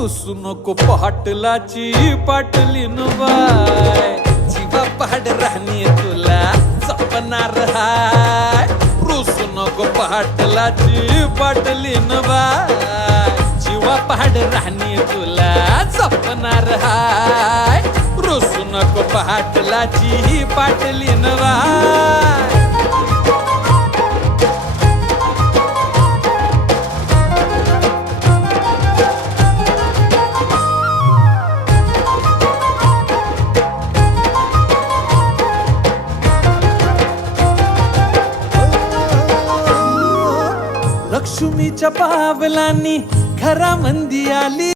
रुसू नको पाटलाची पाटलीन बाय जीवा पहाड राहणी तुला जपणार हाय रुसू नको पाटलाची पाटलीन बाय जीवा पहाड राहणी तुला जपणार हाय रुसू नको पाटलाची पाटलीन बाय लक्ष्मीच्या पावलांनी घरामंदी आली